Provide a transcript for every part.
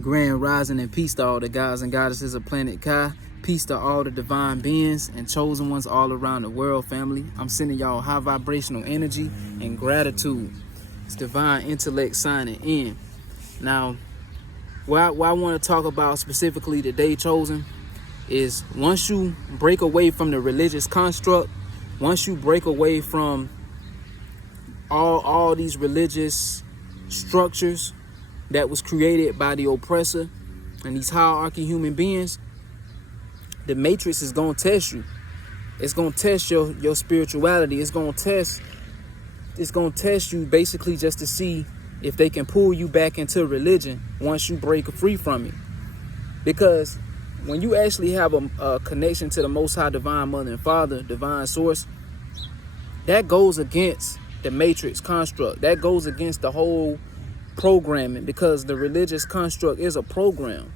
Grand rising and peace to all the gods and goddesses of Planet Kai. Peace to all the divine beings and chosen ones all around the world, family. I'm sending y'all high vibrational energy and gratitude. It's divine intellect signing in. Now, what I want to talk about specifically today, chosen, is once you break away from the religious construct, once you break away from all these religious structures that was created by the oppressor and these hierarchy human beings, the matrix is going to test you. It's going to test your spirituality. It's going to test you basically just to see if they can pull you back into religion once you break free from it. Because when you actually have a connection to the Most High Divine Mother and Father, Divine Source, that goes against the matrix construct. That goes against the whole programming, because the religious construct is a program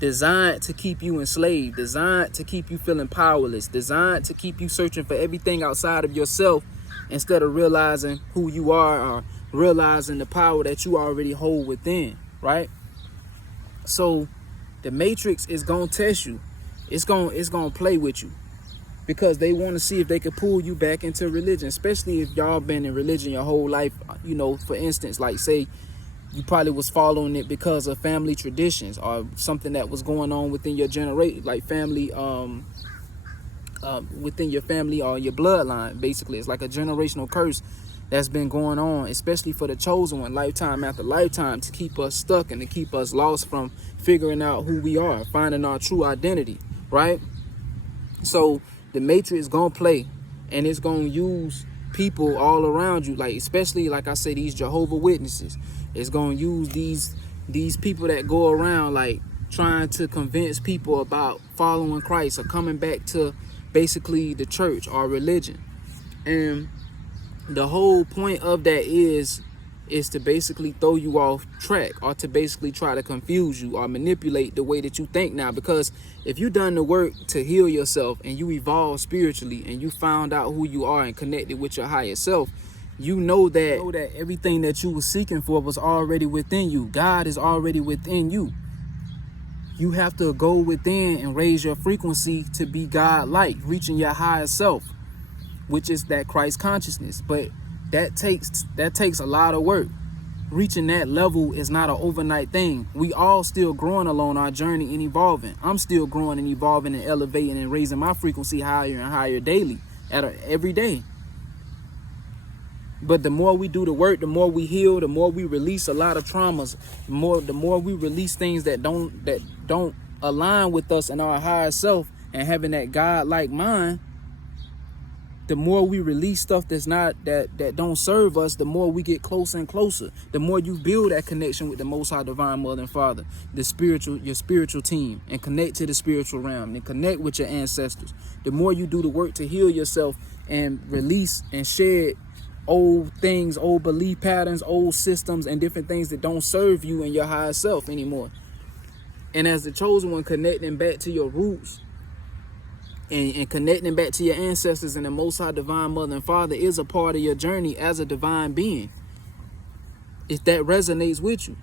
designed to keep you enslaved, designed to keep you feeling powerless, designed to keep you searching for everything outside of yourself instead of realizing who you are or realizing the power that you already hold within, right? So the matrix is going to test you. It's going to play with you, because they want to see if they can pull you back into religion, especially if y'all been in religion your whole life. You know, for instance, like say you probably was following it because of family traditions or something that was going on within your generation, like family, within your family or your bloodline. Basically, it's like a generational curse that's been going on, especially for the chosen one, lifetime after lifetime, to keep us stuck and to keep us lost from figuring out who we are, finding our true identity, right? So the matrix gonna play, and it's gonna use people all around you, like especially like I say, these Jehovah Witnesses. It's gonna use these people that go around like trying to convince people about following Christ or coming back to basically the church or religion. And the whole point of that is to basically throw you off track, or to basically try to confuse you or manipulate the way that you think now. Because if you done the work to heal yourself and you evolve spiritually and you found out who you are and connected with your higher self, you know that everything that you were seeking for was already within you. God is already within you. You have to go within and raise your frequency to be God-like, reaching your higher self, which is that Christ consciousness. But that takes a lot of work. Reaching that level is not an overnight thing. We all still growing along our journey and evolving. I'm still growing and evolving and elevating and raising my frequency higher and higher daily, every day. But the more we do the work, the more we heal, the more we release a lot of traumas, the more we release things that don't align with us and our higher self, and having that God-like mind. The more we release stuff that don't serve us, the more we get closer and closer. The more you build that connection with the Most High Divine Mother and Father, your spiritual team, and connect to the spiritual realm and connect with your ancestors. The more you do the work to heal yourself and release and shed old things, old belief patterns, old systems, and different things that don't serve you and your higher self anymore. And as the chosen one, connecting back to your roots and connecting back to your ancestors and the Most High Divine Mother and Father is a part of your journey as a divine being, if that resonates with you.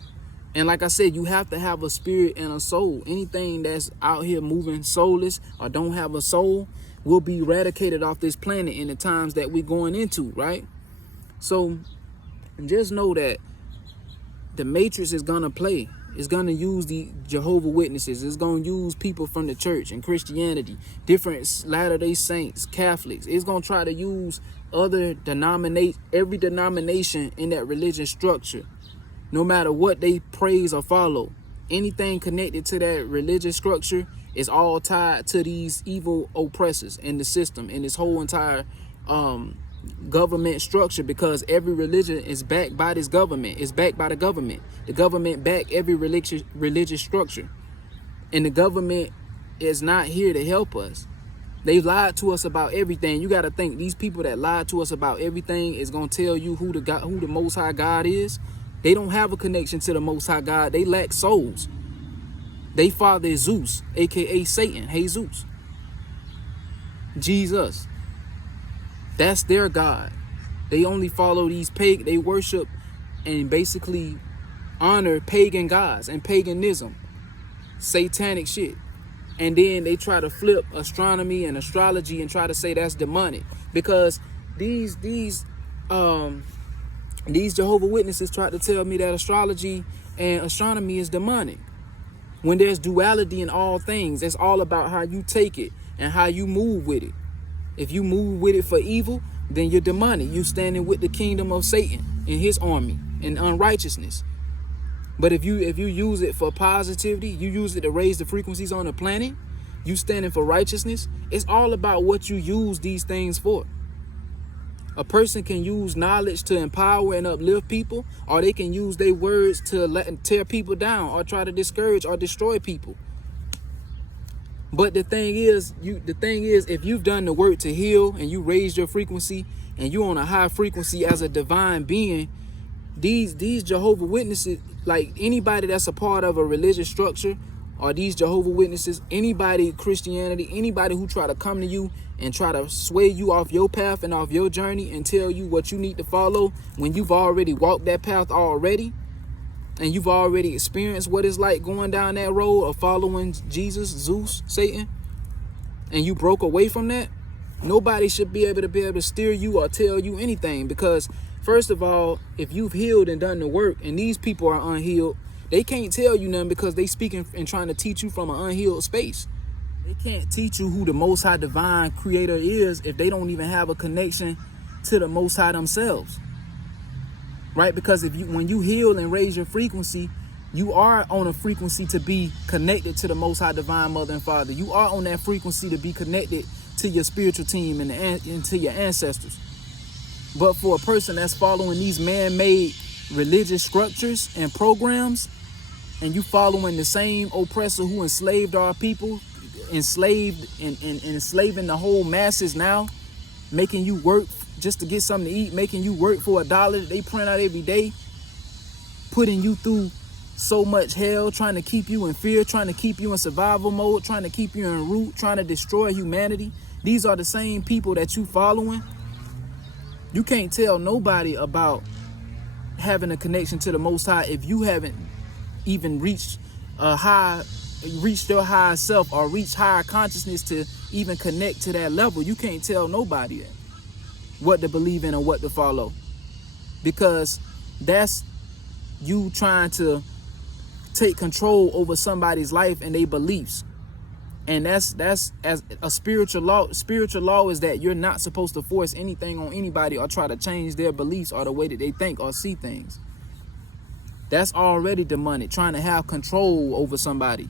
And like I said, you have to have a spirit and a soul. Anything that's out here moving soulless or don't have a soul will be eradicated off this planet in the times that we're going into, right? So just know that the matrix is gonna play. It's going to use the Jehovah Witnesses. It's going to use people from the church and Christianity, different Latter-day Saints, Catholics. It's going to try to use every denomination in that religion structure, no matter what they praise or follow. Anything connected to that religious structure is all tied to these evil oppressors in the system, in this whole entire government structure, because every religion is backed by this government. It's backed by the government. The government back every religious structure, and the government is not here to help us. They lied to us about everything. You got to think, these people that lied to us about everything is going to tell you who the Most High God is. They don't have a connection to the Most High God. They lack souls. They father is Zeus, aka Satan, Jesus. Jesus. That's their God. They only follow these pagan. They worship and basically honor pagan gods and paganism, satanic shit. And then they try to flip astronomy and astrology and try to say that's demonic, because these Jehovah Witnesses tried to tell me that astrology and astronomy is demonic, when there's duality in all things. It's all about how you take it and how you move with it. If you move with it for evil, then you're demonic. You standing with the kingdom of Satan and his army and unrighteousness. But if you use it for positivity, you use it to raise the frequencies on the planet, you standing for righteousness. It's all about what you use these things for. A person can use knowledge to empower and uplift people, or they can use their words to tear people down or try to discourage or destroy people. But the thing is, if you've done the work to heal and you raised your frequency and you're on a high frequency as a divine being, these Jehovah Witnesses, like anybody that's a part of a religious structure, or these Jehovah Witnesses, anybody, Christianity, anybody who try to come to you and try to sway you off your path and off your journey and tell you what you need to follow when you've already walked that path already, and you've already experienced what it's like going down that road of following Jesus, Zeus, Satan, and you broke away from that, nobody should be able to steer you or tell you anything. Because first of all, if you've healed and done the work and these people are unhealed, they can't tell you nothing, because they speaking and trying to teach you from an unhealed space. They can't teach you who the Most High divine creator is if they don't even have a connection to the Most High themselves. Right? Because when you heal and raise your frequency, you are on a frequency to be connected to the Most High divine mother and father. You are on that frequency to be connected to your spiritual team and to your ancestors. But for a person that's following these man-made religious structures and programs, and you following the same oppressor who enslaved our people, enslaved and enslaving the whole masses now, making you work just to get something to eat, making you work for $1 that they print out every day, putting you through so much hell, trying to keep you in fear, trying to keep you in survival mode, trying to keep you in root, trying to destroy humanity. These are the same people that you following. You can't tell nobody about having a connection to the Most High if you haven't even reached your higher self or reached higher consciousness to even connect to that level. You can't tell nobody that, what to believe in or what to follow, because that's you trying to take control over somebody's life and their beliefs. And that's as a spiritual law. Spiritual law is that you're not supposed to force anything on anybody or try to change their beliefs or the way that they think or see things. That's already demonic, trying to have control over somebody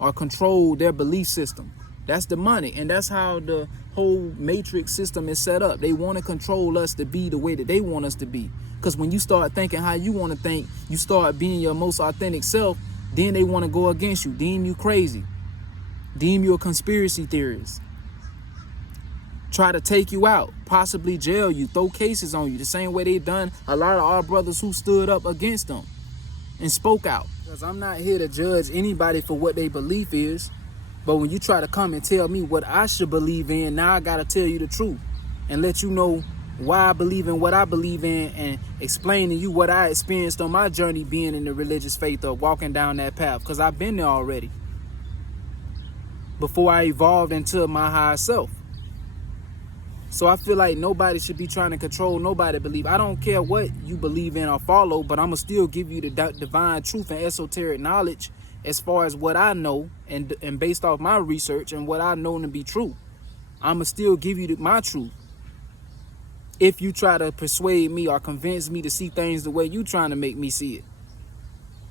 or control their belief system. That's demonic, and that's how the whole matrix system is set up. They want to control us to be the way that they want us to be. Because when you start thinking how you want to think, you start being your most authentic self, then they want to go against you, deem you crazy, deem you a conspiracy theorist, try to take you out, possibly jail you, throw cases on you, the same way they done a lot of our brothers who stood up against them and spoke out. Because I'm not here to judge anybody for what their belief is, but when you try to come and tell me what I should believe in, now I gotta tell you the truth and let you know why I believe in what I believe in, and explain to you what I experienced on my journey being in the religious faith or walking down that path, because I've been there already before I evolved into my higher self. So I feel like nobody should be trying to control nobody belief. I don't care what you believe in or follow, but I'm going to still give you the divine truth and esoteric knowledge as far as what I know, and based off my research and what I know to be true. I'm going to still give you my truth. If you try to persuade me or convince me to see things the way you trying to make me see it.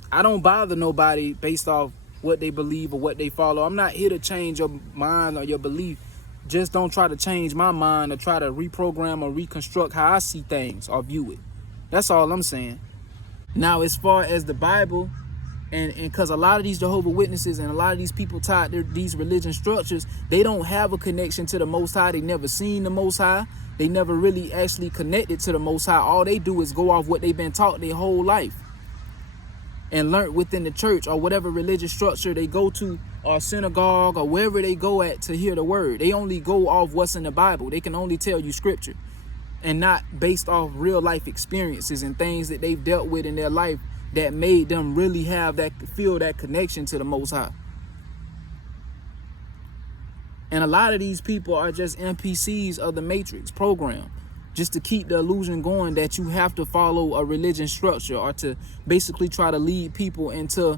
I don't bother nobody based off what they believe or what they follow. I'm not here to change your mind or your belief. Just don't try to change my mind or try to reprogram or reconstruct how I see things or view it. That's all I'm saying. Now, as far as the Bible, and because a lot of these Jehovah Witnesses and a lot of these people taught these religion structures, they don't have a connection to the Most High. They never seen the Most High. They never really actually connected to the Most High. All they do is go off what they've been taught their whole life and learned within the church or whatever religious structure they go to, or synagogue, or wherever they go at to hear the word. They only go off what's in the Bible. They can only tell you scripture, and not based off real life experiences and things that they've dealt with in their life that made them really feel that connection to the Most High. And a lot of these people are just NPCs of the Matrix program, just to keep the illusion going that you have to follow a religion structure, or to basically try to lead people into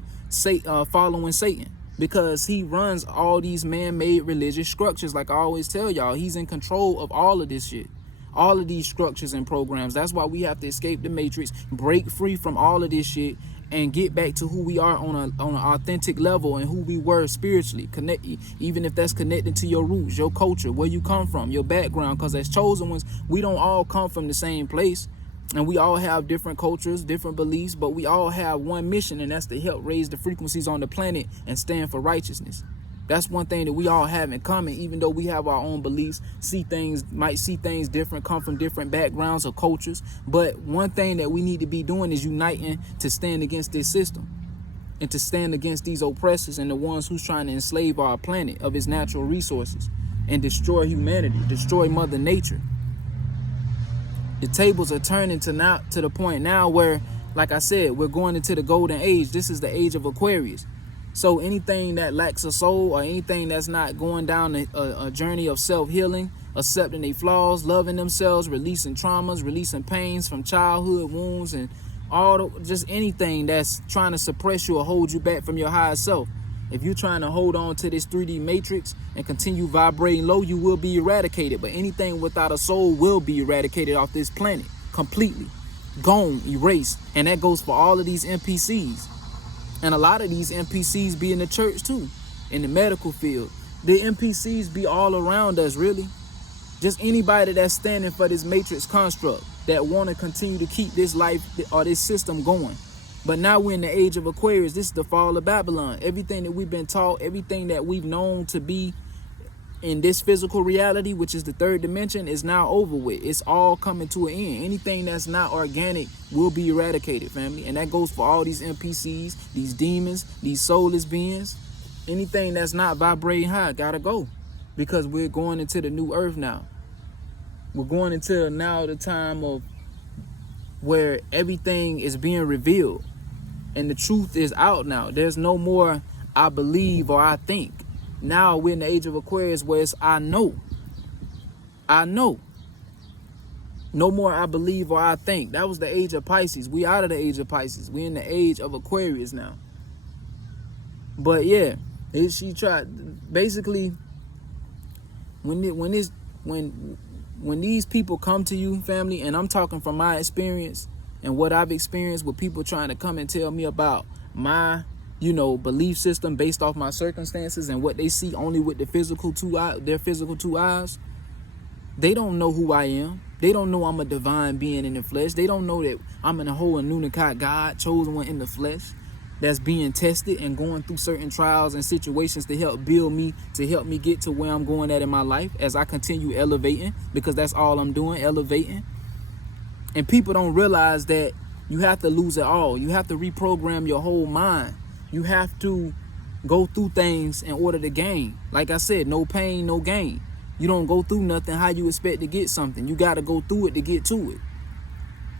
following Satan, because he runs all these man-made religious structures. Like I always tell y'all, he's in control of all of this shit, all of these structures and programs. That's why we have to escape the Matrix, break free from all of this shit, and get back to who we are on an authentic level, and who we were spiritually. Connect, even if that's connected to your roots, your culture, where you come from, your background. Because as chosen ones, we don't all come from the same place, and we all have different cultures, different beliefs, but we all have one mission, and that's to help raise the frequencies on the planet and stand for righteousness. That's one thing that we all have in common, even though we have our own beliefs, might see things different, come from different backgrounds or cultures. But one thing that we need to be doing is uniting to stand against this system, and to stand against these oppressors and the ones who's trying to enslave our planet of its natural resources and destroy humanity, destroy Mother Nature. The tables are turning to the point now where, like I said, we're going into the golden age. This is the age of Aquarius. So anything that lacks a soul, or anything that's not going down a journey of self-healing, accepting their flaws, loving themselves, releasing traumas, releasing pains from childhood wounds, and just anything that's trying to suppress you or hold you back from your higher self. If you're trying to hold on to this 3D matrix and continue vibrating low, you will be eradicated. But anything without a soul will be eradicated off this planet completely. Gone, erased. And that goes for all of these NPCs. And a lot of these NPCs be in the church too, in the medical field. The NPCs be all around us, really. Just anybody that's standing for this matrix construct, that want to continue to keep this life or this system going. But now we're in the age of Aquarius. This is the fall of Babylon. Everything that we've been taught, everything that we've known to be in this physical reality, which is the third dimension, is now over with. It's all coming to an end. Anything that's not organic will be eradicated, family. And that goes for all these NPCs, these demons, these soulless beings. Anything that's not vibrating high gotta go, because we're going into the new earth now. We're going into now the time of where everything is being revealed and the truth is out now. There's no more I believe or I think. Now we're in the age of Aquarius where it's I know. I know. No more I believe or I think. That was the age of Pisces. We out of the age of Pisces. We in the age of Aquarius now. But yeah, she tried basically when these people come to you, family, and I'm talking from my experience and what I've experienced with people trying to come and tell me about my belief system based off my circumstances and what they see only with their physical two eyes. They don't know who I am. They don't know I'm a divine being in the flesh. They don't know that I'm in a whole Anunnaki God, chosen one in the flesh, that's being tested and going through certain trials and situations to help build me, to help me get to where I'm going at in my life as I continue elevating, because that's all I'm doing, elevating. And people don't realize that you have to lose it all. You have to reprogram your whole mind. You have to go through things in order to gain. Like I said, no pain, no gain. You don't go through nothing, how you expect to get something? You got to go through it to get to it.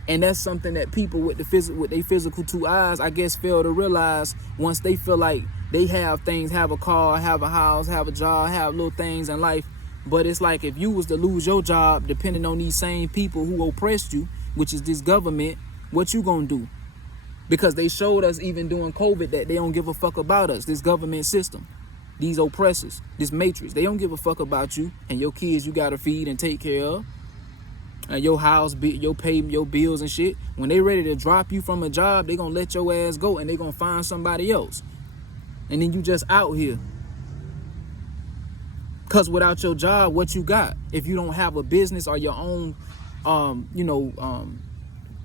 And that's something that people with their physical two eyes, I guess, fail to realize once they feel like they have things, have a car, have a house, have a job, have little things in life. But it's like if you was to lose your job depending on these same people who oppressed you, which is this government, what you gonna do? Because they showed us even during COVID that they don't give a fuck about us, this government system, these oppressors, this matrix. They don't give a fuck about you and your kids you gotta feed and take care of. And your house, your pay, your bills and shit. When they ready to drop you from a job, they gonna let your ass go and they gonna find somebody else. And then you just out here. Cause without your job, what you got? If you don't have a business or your own,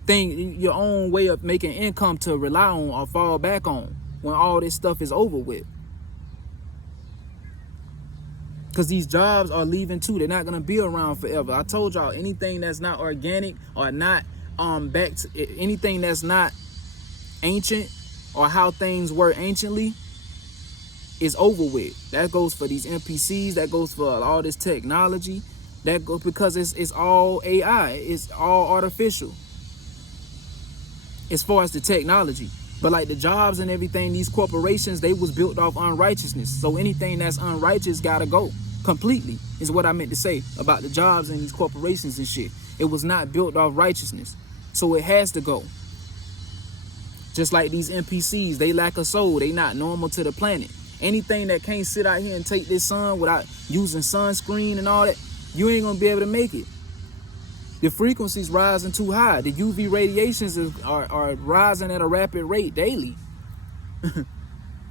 thing, your own way of making income to rely on or fall back on when all this stuff is over with. Because these jobs are leaving too. They're not going to be around forever. I told y'all, anything that's not organic or not anything that's not ancient or how things were anciently is over with. That goes for these NPCs. That goes for all this technology. That goes because it's all AI. It's all artificial. As far as the technology, But like the jobs and everything, these corporations, they was built off unrighteousness. So anything that's unrighteous gotta go completely, is what I meant to say about the jobs and these corporations and shit. It was not built off righteousness. So it has to go. Just like these NPCs, they lack a soul. They not normal to the planet. Anything that can't sit out here and take this sun without using sunscreen and all that, you ain't gonna be able to make it. The frequency's rising too high. The UV radiations are rising at a rapid rate daily.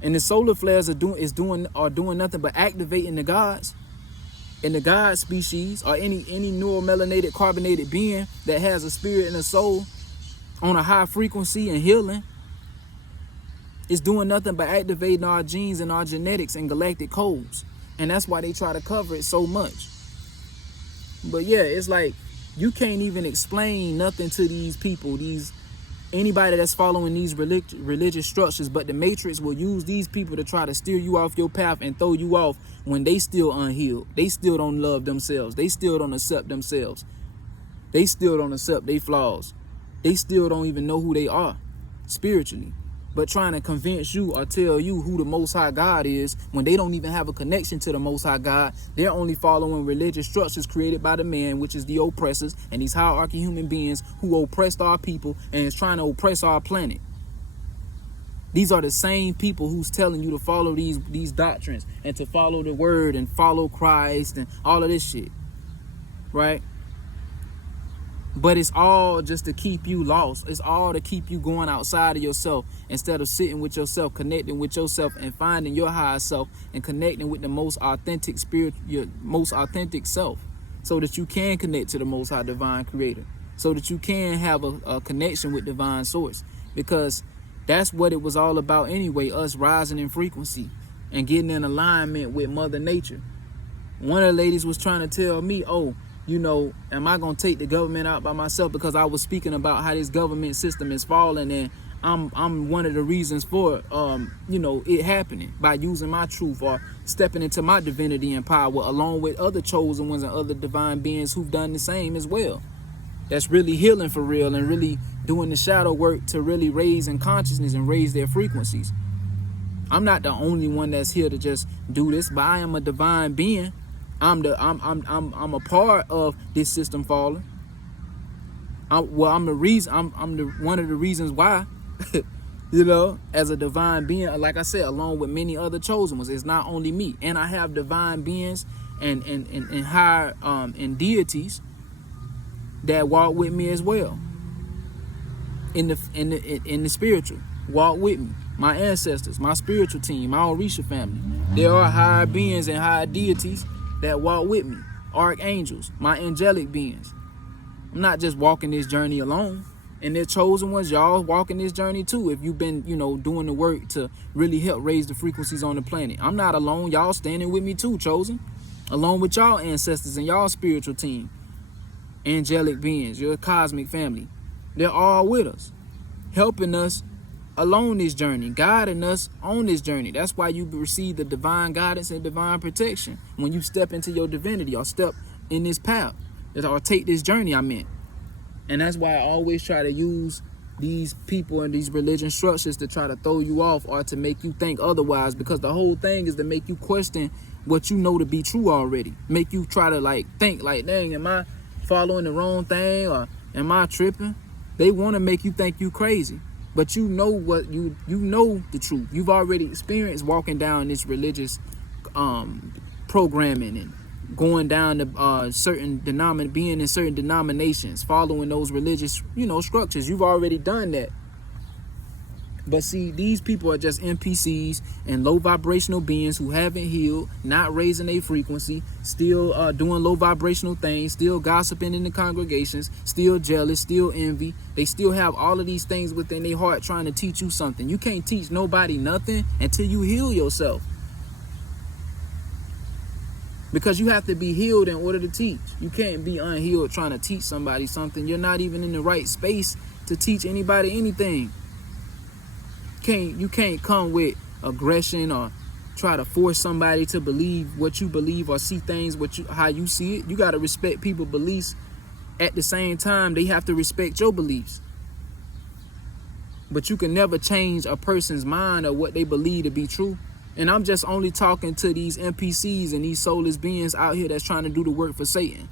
And the solar flares are doing nothing but activating the gods. And the god species, or any neuromelanated carbonated being that has a spirit and a soul on a high frequency and healing, is doing nothing but activating our genes and our genetics and galactic codes. And that's why they try to cover it so much. But yeah, it's like you can't even explain nothing to these people, anybody that's following these religious structures, but the Matrix will use these people to try to steer you off your path and throw you off when they still unhealed. They still don't love themselves. They still don't accept themselves. They still don't accept their flaws. They still don't even know who they are spiritually. But trying to convince you or tell you who the Most High God is when they don't even have a connection to the Most High God. They're only following religious structures created by the man, which is the oppressors and these hierarchy human beings who oppressed our people and is trying to oppress our planet. These are the same people who's telling you to follow these doctrines and to follow the word and follow Christ and all of this shit, right? But it's all just to keep you lost. It's all to keep you going outside of yourself instead of sitting with yourself, connecting with yourself and finding your higher self and connecting with the most authentic spirit, your most authentic self, so that you can connect to the Most High Divine Creator, so that you can have a connection with Divine Source, because that's what it was all about anyway, us rising in frequency and getting in alignment with Mother Nature. One of the ladies was trying to tell me, oh, you know, am I going to take the government out by myself? Because I was speaking about how this government system is falling, and I'm one of the reasons for, you know, it happening by using my truth or stepping into my divinity and power along with other chosen ones and other divine beings who've done the same as well. That's really healing for real and really doing the shadow work to really raise in consciousness and raise their frequencies. I'm not the only one that's here to just do this, but I am a divine being. I'm a part of this system falling. I'm the reason. I'm the one of the reasons why. You know, as a divine being, like I said, along with many other chosen ones, it's not only me. And I have divine beings and higher and deities that walk with me as well. In the spiritual, walk with me. My ancestors, my spiritual team, my Orisha family. There are higher beings and higher deities that walk with me, archangels, my angelic beings. I'm not just walking this journey alone. And they're chosen ones, y'all walking this journey too. If you've been, you know, doing the work to really help raise the frequencies on the planet. I'm not alone. Y'all standing with me too, chosen. Along with y'all ancestors and y'all spiritual team. Angelic beings, your cosmic family. They're all with us, helping us along this journey, guiding us on this journey. That's why you receive the divine guidance and divine protection when you step into your divinity or step in this path or take this journey. And that's why I always try to use these people and these religion structures to try to throw you off or to make you think otherwise, because the whole thing is to make you question what you know to be true already. Make you try to like think like, dang, am I following the wrong thing or am I tripping? They want to make you think you crazy. But you know what you know the truth. You've already experienced walking down this religious programming and going down to being in certain denominations, following those religious, you know, structures. You've already done that. But see, these people are just NPCs and low vibrational beings who haven't healed, not raising their frequency, still doing low vibrational things, still gossiping in the congregations, still jealous, still envy. They still have all of these things within their heart trying to teach you something. You can't teach nobody nothing until you heal yourself. Because you have to be healed in order to teach. You can't be unhealed trying to teach somebody something. You're not even in the right space to teach anybody anything. You can't come with aggression or try to force somebody to believe what you believe or see things how you see it. You got to respect people's beliefs. At the same time, they have to respect your beliefs. but you can never change a person's mind or what they believe to be true. And I'm just only talking to these NPCs and these soulless beings out here that's trying to do the work for Satan.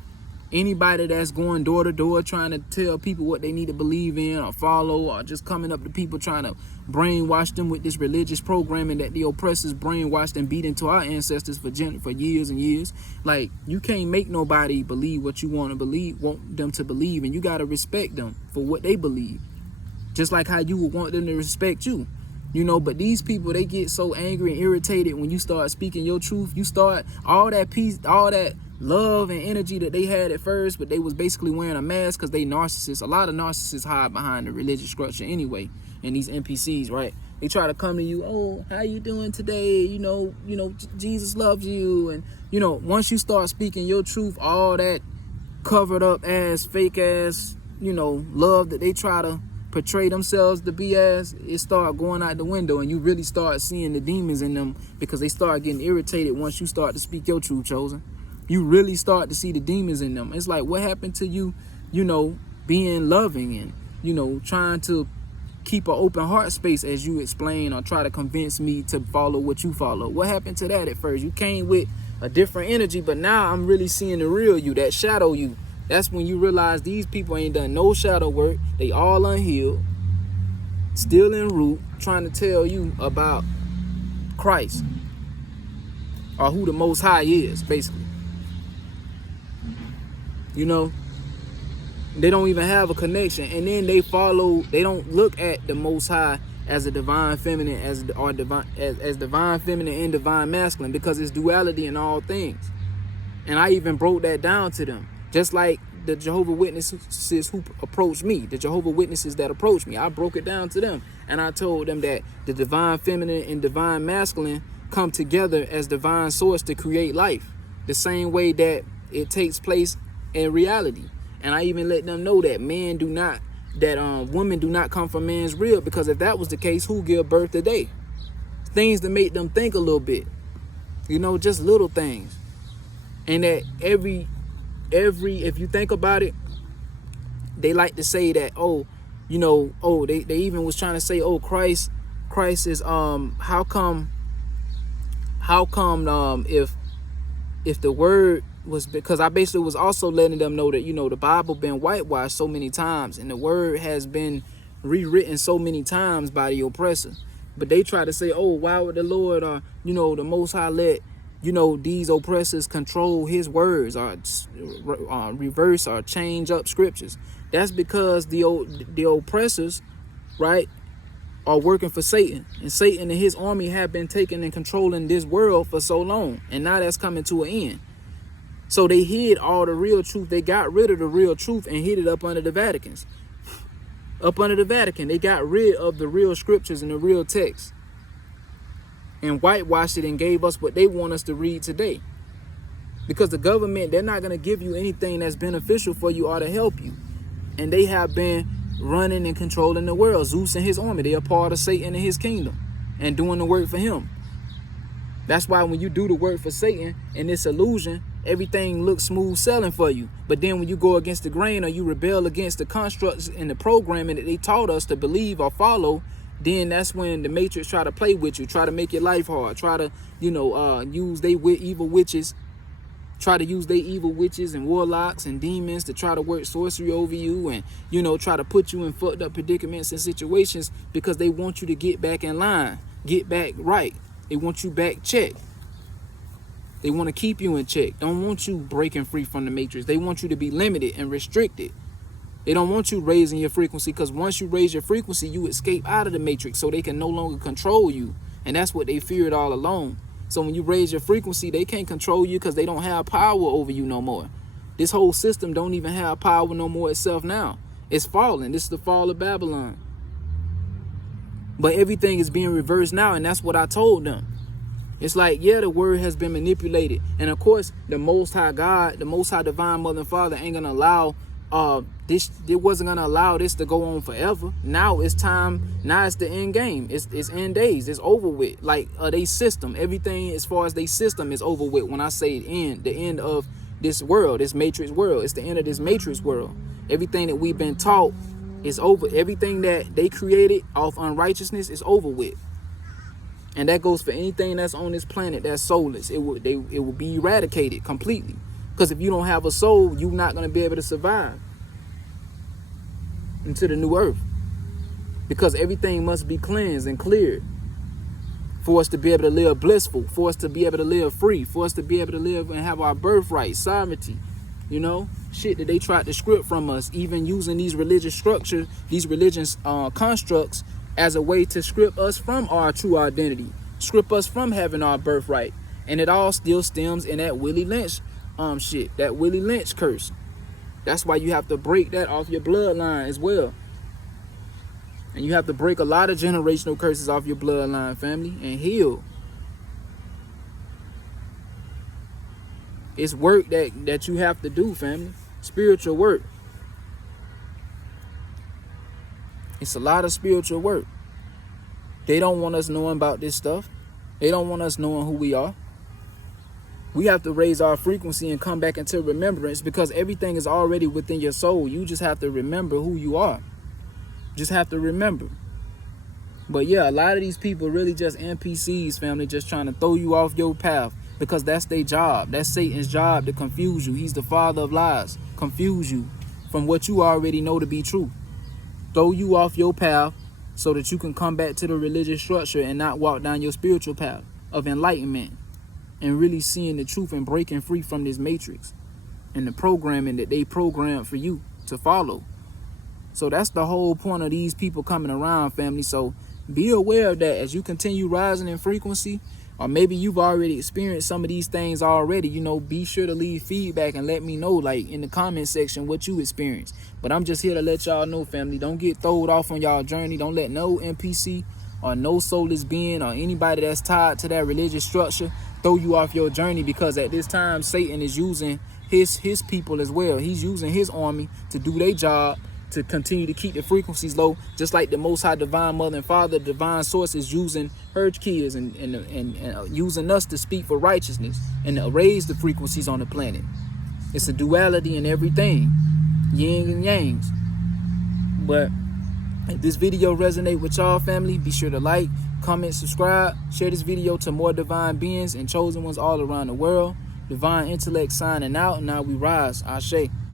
Anybody that's going door to door trying to tell people what they need to believe in or follow, or just coming up to people trying to brainwash them with this religious programming that the oppressors brainwashed and beat into our ancestors for years and years. Like, you can't make nobody believe what you want them to believe, and you got to respect them for what they believe. Just like how you would want them to respect you. You know, but these people, they get so angry and irritated when you start speaking your truth. You start all that peace, all that love and energy that they had at first, but they was basically wearing a mask because they narcissists. A lot of narcissists hide behind the religious structure anyway. And these NPCs, right? They try to come to you, oh, how you doing today? You know, Jesus loves you. And, you know, once you start speaking your truth, all that covered up ass, fake ass, you know, love that they try to portray themselves to be as, it start going out the window, and you really start seeing the demons in them because they start getting irritated once you start to speak your truth, Chosen. You really start to see the demons in them. It's like, what happened to you, you know, being loving and, you know, trying to keep an open heart space as you explain or try to convince me to follow what you follow? What happened to that at first? You came with a different energy, but now I'm really seeing the real you, that shadow you. That's when you realize these people ain't done no shadow work. They all unhealed, still en route, trying to tell you about Christ or who the Most High is, basically. You know, they don't even have a connection. And then they don't look at the Most High as a divine feminine, as divine feminine and divine masculine, because it's duality in all things. And I even broke that down to them. Just like the Jehovah's Witnesses who approached me, the Jehovah's Witnesses that approached me, I broke it down to them. And I told them that the divine feminine and divine masculine come together as divine source to create life, the same way that it takes place in reality. And I even let them know that women do not come from man's rib, because if that was the case, who give birth today? Things to make them think a little bit, you know, just little things. And that every if you think about it, they like to say that, oh, you know, oh, they even was trying to say, oh, Christ is how come if the word was, because I basically was also letting them know that, you know, the Bible been whitewashed so many times and the word has been rewritten so many times by the oppressor. But they try to say, oh, why would the Lord or, you know, the Most High let, you know, these oppressors control his words or reverse or change up scriptures? That's because the oppressors, right, are working for Satan. And Satan and his army have been taking and controlling this world for so long. And now that's coming to an end. So they hid all the real truth. They got rid of the real truth and hid it up under the Vaticans. Up under the Vatican, they got rid of the real scriptures and the real text and whitewashed it and gave us what they want us to read today. Because the government, they're not going to give you anything that's beneficial for you or to help you. And they have been running and controlling the world. Zeus and his army, they are part of Satan and his kingdom and doing the work for him. That's why when you do the work for Satan and this illusion, everything looks smooth sailing for you. But then when you go against the grain or you rebel against the constructs and the programming that they taught us to believe or follow, then that's when the Matrix try to play with you, try to make your life hard, try to, you know, use their evil witches, and warlocks and demons to try to work sorcery over you and, you know, try to put you in fucked up predicaments and situations because they want you to get back in line, get back right. They want you back checked. They want to keep you in check. Don't want you breaking free from the Matrix. They want you to be limited and restricted. They don't want you raising your frequency, because once you raise your frequency, you escape out of the Matrix so they can no longer control you. And that's what they feared all along. So when you raise your frequency, they can't control you because they don't have power over you no more. This whole system don't even have power no more itself now. It's falling. This is the fall of Babylon. But everything is being reversed now, and that's what I told them. It's like, yeah, the word has been manipulated. And of course, the Most High God, the Most High Divine Mother and Father ain't gonna allow it wasn't gonna allow this to go on forever. Now it's time. Now it's the end game. It's end days. It's over with. Like they system, everything as far as they system is over with. When I say the end of this world, this Matrix world, it's the end of this Matrix world. Everything that we've been taught It's over. Everything that they created off unrighteousness is over with. And that goes for anything that's on this planet that's soulless. It will be eradicated completely. Because if you don't have a soul, you're not going to be able to survive into the new earth. Because everything must be cleansed and cleared for us to be able to live blissful, for us to be able to live free, for us to be able to live and have our birthright, sovereignty. You know, shit that they tried to script from us, even using these religious structures, these religious constructs as a way to script us from our true identity, script us from having our birthright. And it all still stems in that Willie Lynch shit, that Willie Lynch curse. That's why you have to break that off your bloodline as well. And you have to break a lot of generational curses off your bloodline, family, and heal. It's work that you have to do, family. Spiritual work. It's a lot of spiritual work. They don't want us knowing about this stuff. They don't want us knowing who we are. We have to raise our frequency and come back into remembrance, because everything is already within your soul. You just have to remember who you are. Just have to remember. But yeah, a lot of these people really just NPCs, family, just trying to throw you off your path, because that's their job. That's Satan's job, to confuse you. He's the father of lies. Confuse you from what you already know to be true. Throw you off your path so that you can come back to the religious structure and not walk down your spiritual path of enlightenment and really seeing the truth and breaking free from this matrix and the programming that they programmed for you to follow. So that's the whole point of these people coming around, family. So be aware of that as you continue rising in frequency, or maybe you've already experienced some of these things already. You know, be sure to leave feedback and let me know, like, in the comment section what you experienced. But I'm just here to let y'all know, family, don't get thrown off on y'all journey. Don't let no NPC or no soulless being or anybody that's tied to that religious structure throw you off your journey, because at this time Satan is using his people as well. He's using his army to do their job, to continue to keep the frequencies low, just like the Most High Divine Mother and Father, Divine Source, is using her kids and using us to speak for righteousness and to raise the frequencies on the planet. It's a duality in everything, yin and yangs. But if this video resonate with y'all, family, be sure to like, comment, subscribe, share this video to more divine beings and chosen ones all around the world. Divine Intellect signing out. Now we rise. Ashe.